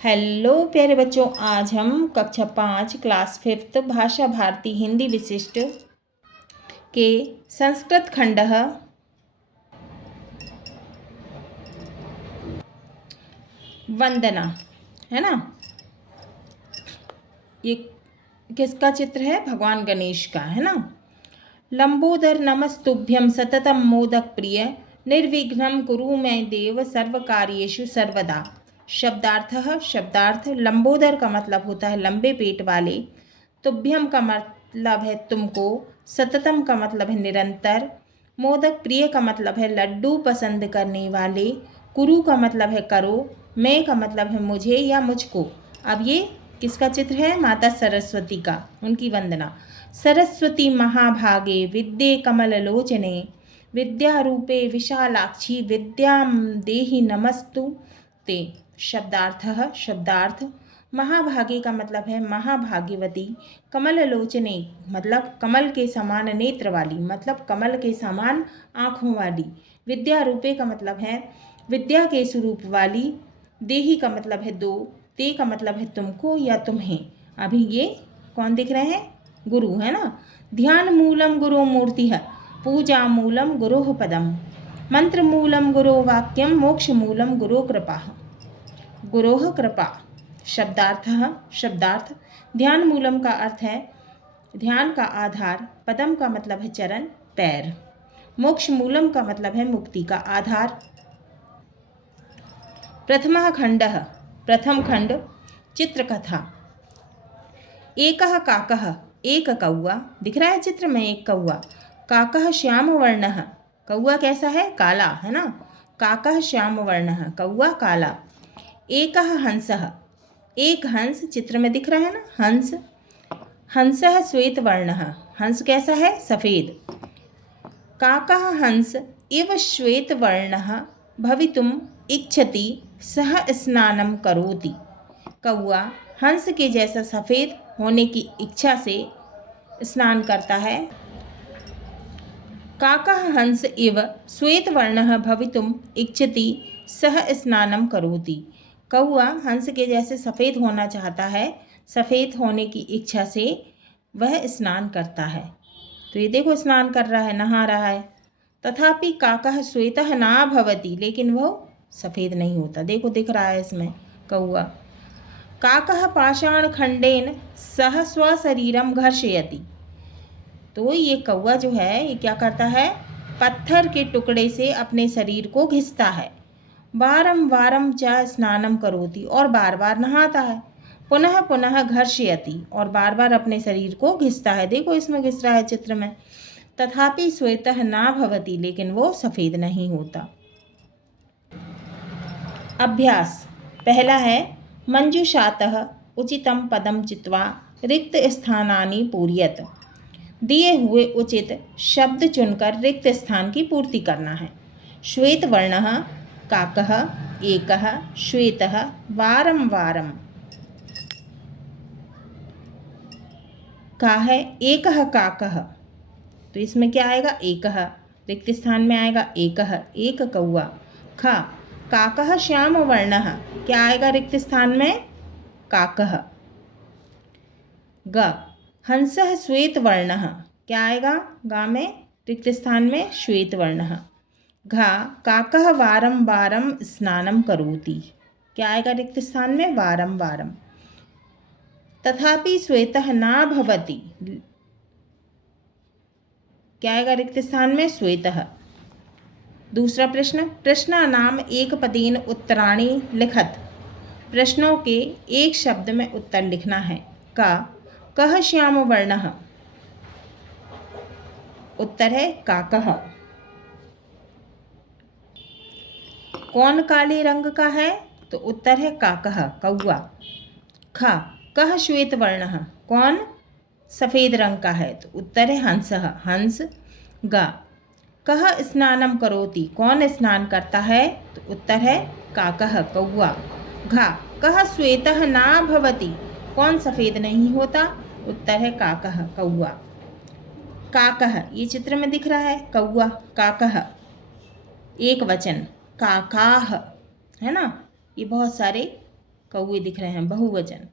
Hello प्यारे बच्चों, आज हम कक्षा 5 क्लास 5 भाषा भारती हिंदी विशिष्ट के संस्कृत खंड वंदना है ना। ये किसका चित्र है? भगवान गणेश का है ना। लंबोदर नमस्तुभ्यं सततम मोदक प्रिय निर्विघ्नं कुरु मे देव सर्वकार्येषु सर्वदा। शब्दार्थ लंबोदर का मतलब होता है लंबे पेट वाले, तुभ्यम का मतलब है तुमको, सततम का मतलब है निरंतर, मोदक प्रिय का मतलब है लड्डू पसंद करने वाले, कुरु का मतलब है करो, मैं का मतलब है मुझे या मुझको। अब ये किसका चित्र है? माता सरस्वती का, उनकी वंदना। सरस्वती महाभागे विद्ये कमललोचने विद्यारूपे विशालाक्षी विद्यां देहि नमस्तु ते। शब्दार्थ महाभागे का मतलब है महाभाग्यवती, कमललोचने मतलब कमल के समान नेत्र वाली, मतलब कमल के समान आँखों वाली, विद्यारूपे का मतलब है विद्या के स्वरूप वाली, देही का मतलब है दो, ते का मतलब है तुमको या तुम्हें। अभी ये कौन दिख रहे हैं? गुरु है ना। ध्यान मूलम गुरु मूर्ति है, पूजा मूलम गुरु पदम, मंत्र मूलम गुरु वाक्यम, मोक्ष मूलम गुरु कृपा। गुरोह कृपा। शब्दार्थ ध्यान मूलम का अर्थ है ध्यान का आधार, पदम का मतलब है चरण पैर, मोक्ष मूलम का मतलब है मुक्ति का आधार। प्रथम खंड चित्रकथा। एकः काकः, एक कौआ दिख रहा है चित्र में, एक कौआ। काकः श्याम वर्णः, कौआ कैसा है? काला है ना। काकः श्याम वर्णः, कौआ काला। एकः हंसः, एक हंस चित्र में दिख रहा है ना, हंस। हंसः श्वेत वर्णः, हंस कैसा है? सफेद। काकः हंस इव श्वेत वर्णः भवितुम इच्छति सह स्नानं करोति। कौआ हंस के जैसा सफेद होने की इच्छा से स्नान करता है। काकः हंस इव श्वेत वर्णः भवितुम इच्छति सह स्नानं करोति। कौआ हंस के जैसे सफ़ेद होना चाहता है, सफ़ेद होने की इच्छा से वह स्नान करता है। तो ये देखो स्नान कर रहा है, नहा रहा है। तथापि काकः श्वेतः न भवति, लेकिन वह सफ़ेद नहीं होता। देखो दिख रहा है इसमें कौआ। काकः पाषाण खंडेन सह स्वशरीरम घर्षयति। तो ये कौआ जो है ये क्या करता है? पत्थर के टुकड़े से अपने शरीर को घिसता है। वारम वारम च स्नानम करोति, और बार बार नहाता है। पुनः पुनः घर्षयति, और बार बार अपने शरीर को घिसता है। देखो इसमें घिस रहा है चित्र में। तथापि श्वेतः न भवति, लेकिन वो सफ़ेद नहीं होता। अभ्यास पहला है मंजूषातः उचितम पदम चित्वा रिक्त स्थानानि पूरयत। दिए हुए उचित शब्द चुनकर रिक्त स्थान की पूर्ति करना है। श्वेत वर्णः काकः, एकः, श्वेतः, वारं वारं। का है एकः काकः, तो इसमें क्या आएगा? एकः, रिक्त स्थान में आएगा एकः, एक कौआ। ख काकः श्याम वर्णः, क्या आएगा रिक्त स्थान में? काकः। ग हंसः श्वेत वर्णः, क्या आएगा? गा में रिक्त स्थान में श्वेत वर्णः। घा काकः वारं वारं स्नानं करोति, क्या आएगा रिक्त स्थान में? वारं वारं। तथापि श्वेतः न भवति, क्या आएगा रिक्त स्थान में? श्वेतः। दूसरा प्रश्न, प्रश्नानाम एक पदेन उत्तराणि लिखत। प्रश्नों के एक शब्द में उत्तर लिखना है। कः श्याम वर्णः, उत्तर है काकः। कौन काले रंग का है? तो उत्तर है काकः, कौआ। कः श्वेत वर्णः, कौन सफ़ेद रंग का है? तो उत्तर है हंसः, हंस। कः स्नानं करोति, कौन स्नान करता है? तो उत्तर है काकः, कौआ। कः श्वेतः न भवति, कौन सफ़ेद नहीं होता? उत्तर है काकः, कौआ। काकः ये चित्र में दिख रहा है कौआ, काकः एक वचन। काकाह है ना, ये बहुत सारे कौवे दिख रहे हैं, बहुवचन।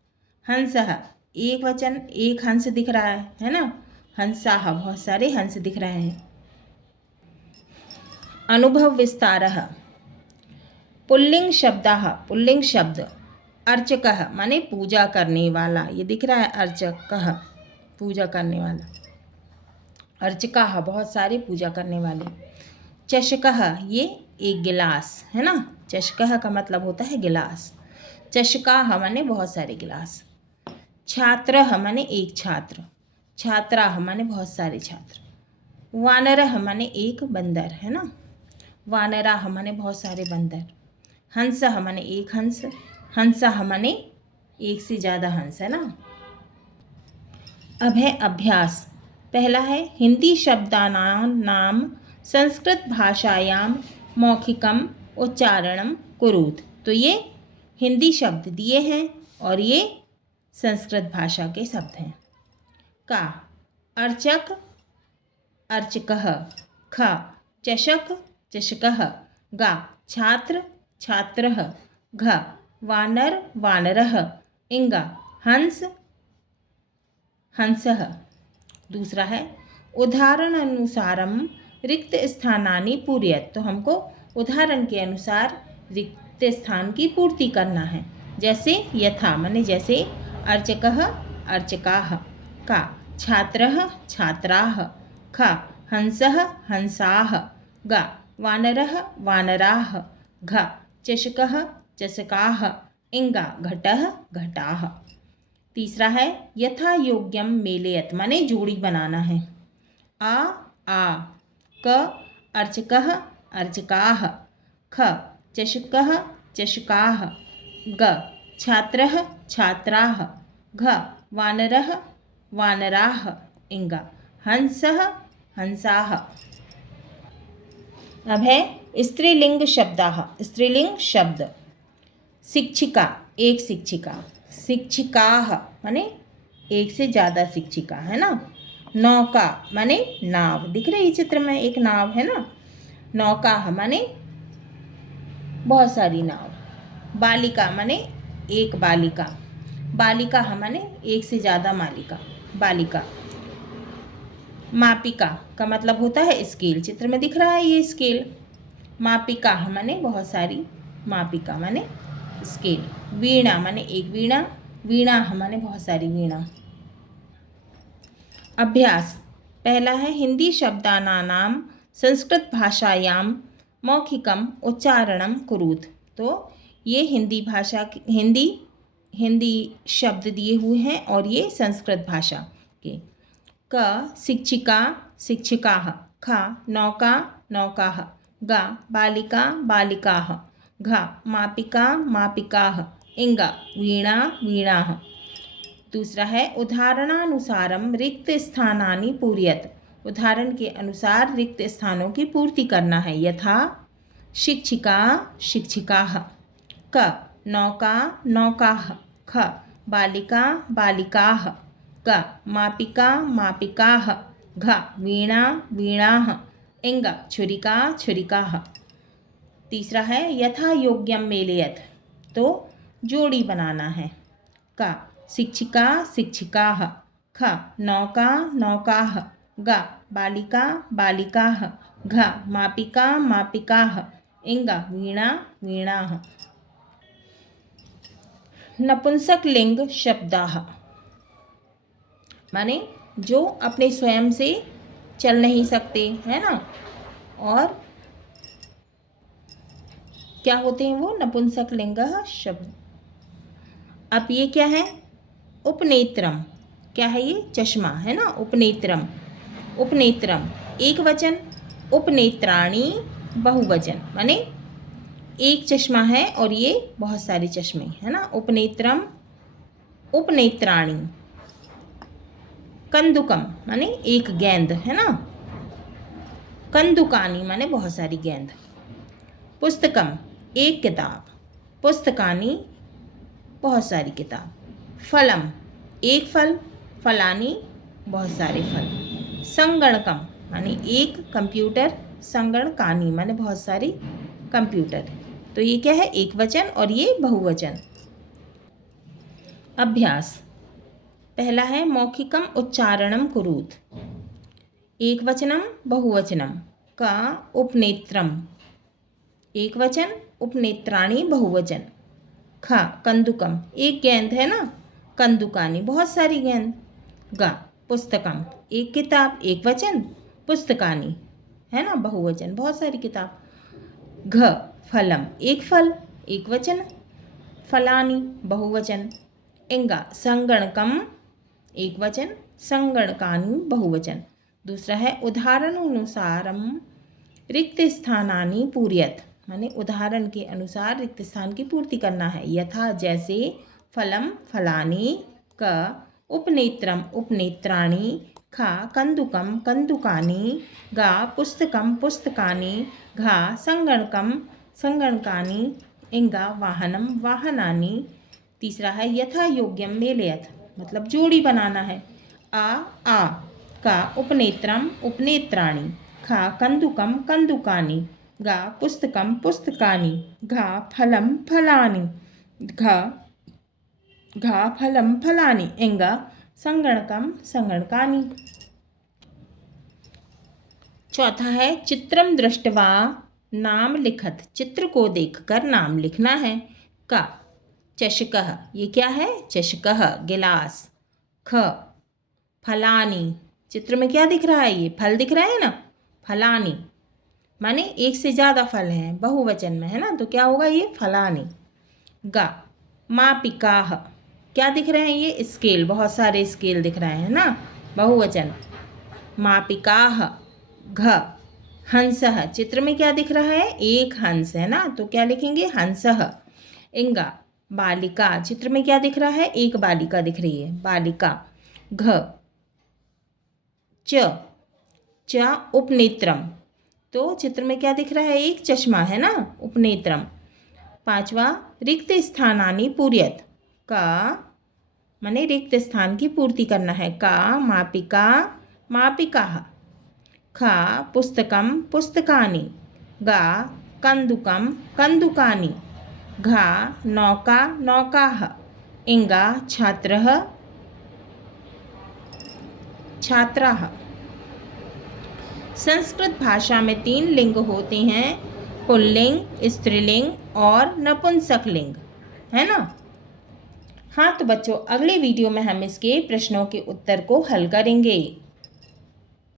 हंसः, एक वचन, एक हंस दिख रहा है ना। हंसाः, बहुत सारे हंस दिख रहे हैं। अनुभव विस्तारः, पुल्लिंग शब्दाः, पुल्लिंग शब्द। अर्चकः माने पूजा करने वाला, ये दिख रहा है अर्चकः, पूजा करने वाला। अर्चकाः, बहुत सारे पूजा करने वाले। चषकः, ये एक गिलास है ना। चषकः का मतलब होता है गिलास। चषकाः माने बहुत सारे गिलास। छात्रः माने एक छात्र। छात्राः माने बहुत सारे छात्र। वानरः माने एक बंदर है ना। वानराः माने बहुत सारे बंदर। हंसः माने एक हंस। हंसाः माने एक से ज़्यादा हंस है ना। अब है अभ्यास। पहला है हिंदी शब्दानां नाम संस्कृत भाषायां मौखिकम उच्चारणम कुरुत। तो ये हिंदी शब्द दिए हैं और ये संस्कृत भाषा के शब्द हैं। का, अर्चक, अर्चकः। ख, चषक, चषकः। गा, छात्र, छात्रः। घ, वानर, वानरः। इंगा, हंस, हंसः। दूसरा है उदाहरण अनुसारम रिक्त स्थानानि पूरयत। तो हमको उदाहरण के अनुसार रिक्त स्थान की पूर्ति करना है। जैसे यथा माने जैसे, अर्चकः, अर्चकाः। का, छात्रः, छात्राः। ख, हंसः, हंसाः। ग, वानरः, वानराः। घ, चषकः, चषकाः। इंगा, घटः, घटाः। तीसरा है यथा योग्यम मेलयत माने जोड़ी बनाना है। आ, क, अर्चकः, अर्चकाः। ख, चषकः, चषकाः। ग, छात्रः, छात्राः। घ, वानरः, वानराः। इंगा, हंसः, हंसाः। अब है स्त्रीलिंग शब्दाः, स्त्रीलिंग शब्द। शिक्षिका, एक शिक्षिका। शिक्षिकाः माने एक से ज़्यादा शिक्षिका है ना। नौका माने नाव, दिख रही चित्र में एक नाव है ना। नौका माने बहुत सारी नाव। बालिका माने एक बालिका। बालिका माने एक से ज़्यादा मालिका, बालिका। मापिका का मतलब होता है स्केल, चित्र में दिख रहा है ये स्केल। मापिका माने बहुत सारी, मापिका माने स्केल। वीणा माने एक वीणा, वीणा माने बहुत सारी वीणा। अभ्यास। पहला है हिंदी शब्दानां नाम संस्कृत भाषायां मौखिकम उच्चारणम कुरुत। तो ये हिंदी भाषा हिंदी शब्द दिए हुए हैं और ये संस्कृत भाषा के। क, शिक्षिका, शिक्षिकाः। ख, नौका, नौकाः। ग, बालिका, बालिकाः। घ, मापिका, मापिकाः। इंगा, वीणा, वीणाः। दूसरा है उदाहरणानुसारम रिक्त स्थानानि पूरयत। उदाहरण के अनुसार रिक्त स्थानों की पूर्ति करना है। यथा शिक्षिका, शिक्षिकाः। क, नौका, नौकाः। ख, बालिका, बालिकाः। ग, मापिका, मापिकाः। घ, वीणा, वीणाः। इंगा, छुरिका, छुरिकाः। तीसरा है यथा योग्यम मेलयत। तो जोड़ी बनाना है। का, शिक्षिका, शिक्षिकाः। ख, नौका, नौकाः। ग, बालिका, बालिकाः। घ, मापिका, मापिकाः। इंगा, वीणा, वीणाः। नपुंसक लिंग शब्दाः माने जो अपने स्वयं से चल नहीं सकते है ना, और क्या होते हैं वो नपुंसक लिंग शब्द। अब ये क्या है, उपनेत्रम। क्या है ये, चश्मा है ना। उपनेत्रम, उपनेत्रम एक वचन। उपनेत्राणी बहुवचन, माने एक चश्मा है और ये बहुत सारे चश्मे है ना। उपनेत्रम, उपनेत्राणी। कंदुकम माने एक गेंद है ना। कंदुकानी माने बहुत सारी गेंद। पुस्तकम एक किताब। पुस्तकानी बहुत सारी किताब। फलम एक फल। फलानी बहुत सारे फल। संगणकम माने एक कंप्यूटर। संगणकानी माने बहुत सारी कंप्यूटर। तो ये क्या है, एक वचन और ये बहुवचन। अभ्यास। पहला है मौखिकम उच्चारणम कुरुत। एकवचनम बहुवचनम का उपनेत्रम, एक वचन, उपनेत्राणी बहुवचन। ख कंदुकम, एक गेंद है ना, कंदुकानी बहुत सारी गेंद। ग पुस्तकम, एक किताब, एक वचन, पुस्तकानी है ना, बहुवचन, बहुत सारी किताब। घ फलम, एक फल, एक वचन, फलानी बहुवचन। इंगा संगणकम, एक वचन, संगणकानी बहुवचन। दूसरा है उदाहरणानुसारम रिक्त स्थानानि पूर्यत, माने उदाहरण के अनुसार रिक्त स्थान की पूर्ति करना है। यथा जैसे, फलम फलानी, क उपनेत्रम उपनेत्राणि, खा कंदुकम कंदुकानि, गा पुस्तकम पुस्तकानि, घा संगणकम संगणकानि, इंगा वाहनम वाहनानि। तीसरा है यथा योग्यम मेलयथ, मतलब जोड़ी बनाना है। आ का उपनेत्रम उपनेत्राणि, खा कंदुकम कंदुकानि, गा पुस्तकम पुस्तकानि, घा फलम फलानि, घा फलम फलानि, इंगा संगणकम संगणकानि। चौथा है चित्रम दृष्टवा नाम लिखत, चित्र को देखकर नाम लिखना है। का चषकः, ये क्या है, चषकः गिलास। ख फलानी, चित्र में क्या दिख रहा है, ये फल दिख रहा है ना, फलानी माने एक से ज़्यादा फल हैं, बहुवचन में है ना, तो क्या होगा ये फलानी। गा मापिकाः, क्या दिख रहे हैं, ये स्केल, बहुत सारे स्केल दिख रहे हैं ना, बहुवचन, मापिकाः। घ हंसः, चित्र में क्या दिख रहा है, एक हंस है ना, तो क्या लिखेंगे, हंसः। इंगा बालिका, चित्र में क्या दिख रहा है, एक बालिका दिख रही है, बालिका। घ च उपनेत्रम, तो चित्र में क्या दिख रहा है, एक चश्मा है ना, उपनेत्रम। पांचवा रिक्त स्थानानि पूर्यत, का माने रिक्त स्थान की पूर्ति करना है। का मापिका मापिकाः, खा पुस्तकम पुस्तकानि, गा कंदुकम कंदुकानि, घा नौका नौकाः, इंगा छात्रः छात्राः। संस्कृत भाषा में 3 लिंग होते हैं, पुल्लिंग, स्त्रीलिंग और नपुंसक लिंग, है ना। हाँ तो बच्चों, अगले वीडियो में हम इसके प्रश्नों के उत्तर को हल करेंगे।